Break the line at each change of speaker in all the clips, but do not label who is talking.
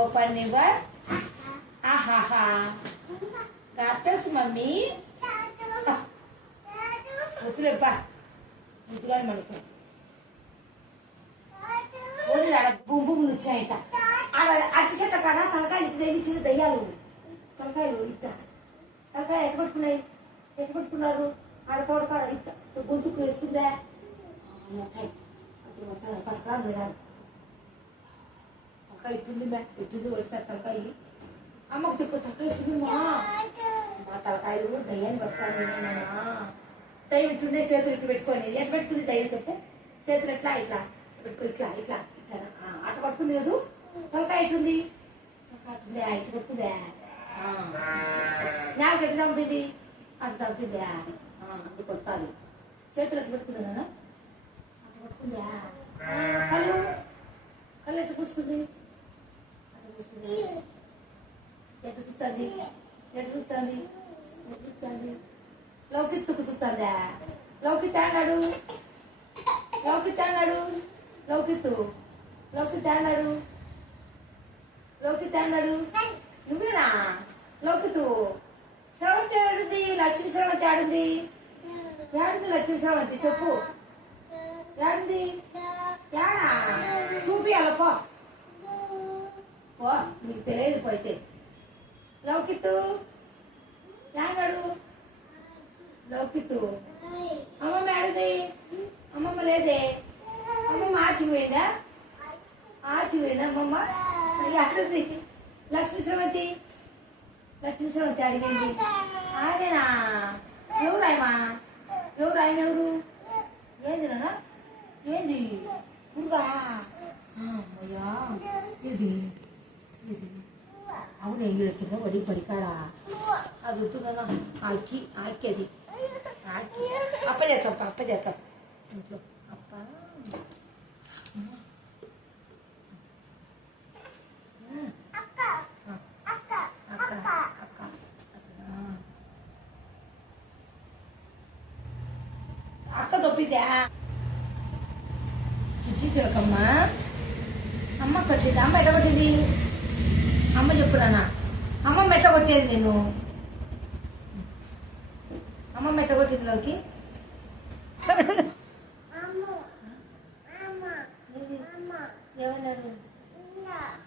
Open your ఆహాహా. Gatas mummy. వద్దులేబ్బా. ముద్దుగాని మనకు ఓన్లీ ఆడ బూమ్ బూమ్ వచ్చాయట. ఆడ అట్టి చెట్ట కాడ తలకాయ ఇటు తెలిసిన దయ్యాలు తలకాయలు ఇట్ట. తలకాయ ఎట్ట పట్టుకున్నాయి? ఎట్ట పట్టుకున్నారు? ఆడ తోడకాడ ఇట్ట. గొంతుకు వేసుకుందా? వచ్చాయి. అప్పుడు వచ్చాను తలకాయ వినాలి తలకాయ ఇట్టుంది మే ఇట్టుంది వచ్చారు తలకాయ. అమ్మకు తిప్పు తక్కువ ఇట్టుంది మా మా తలకాయలు దయ్యాన్ని పట్టుకోవాలి దయ్యం ఇట్లుండే చేతులు ఇట్లా పెట్టుకొని. ఎట్లా పెట్టుకుంది దయ్యం చెప్పు. చేతులు ఎట్లా? ఇట్లా. పెట్టుకో ఇట్లా ఇట్లా ఇట్లా. ఆట అట్ట పట్టుకుంది కదూ. తలకాయ ఇట్టుంది తలకాయ ఇటు పట్టుకుందే. నాకు ఎట్లా చంపింది? అటు చంపిందే. అందుకు వస్తాది. చేతులు ఎట్లా పెట్టుకున్నా అట్లా పట్టుకుందా. కళ్ళు? కళ్ళు ఎట్లా పూసుకుంది? ఎటు చూచండి ఎటు చూచండి ఎటు చూచండి ఎట్లా చూస్తుంది లౌకిత్తుకు చూస్తుందా లౌకిత్ అన్నాడు. లౌకిత్ అన్నాడు. లౌకిత్తు లౌకిత్ అన్నాడు. లౌకిత్ అన్నాడు. నువ్వేనా? లౌకితు శ్రవంతి ఆడుంది లక్ష్మి శ్రవంతి ఆడుంది ఏడుంది లక్ష్మి శ్రవంతి? చెప్పు. ఏడుంది? ఏడా చూపియాలప్ప పో పో నీకు తెలియదు పోయితే. లౌకితు ఏడాడు లౌకితు అమ్మమ్మ ఏడుంది? అమ్మమ్మ లేదే. అమ్మమ్మ ఆచిపోయిందా? ఆచిపోయిందా అమ్మమ్మ? ఆడుంది లక్ష్మీ శ్రవంతి. లక్ష్మీ శ్రవంతి అడిగింది ఆగేనా? ఎవరు ఆయమా ఎవరు ఆయన ఎవరు? ఏంది నాన్న? ఏంది? గురుగా aku nih gila kita mau dipari kara aduh tuh nana aki aki di aki apa ya cap apa ya cap apa Cuci celkemat, ama kerja tambah dong jadi. అమ్మ కొట్టింది అమ్మ ఎట్ట కొట్టింది అమ్మ చెప్పు నాన్న అమ్మ మెట్ట కొట్టేది నేను. అమ్మ మెట్ట కొట్టింది లోకి? ఏమన్నాడు?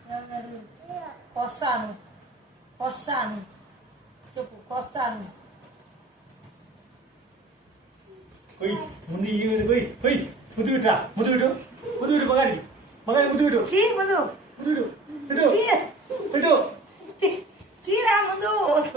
ఏమన్నాడు? కొస్తాను. కొస్తాను. చెప్పు కొస్తాను.
ముందు ఈ పోయి పోయి ముద్దు పెట్టరా ముద్దు పెట్టు. ముద్దు పెట్టు మగాడి మగాడి ముద్దు
ముందు
ముద్దు? Mandu! Tira, Mandu!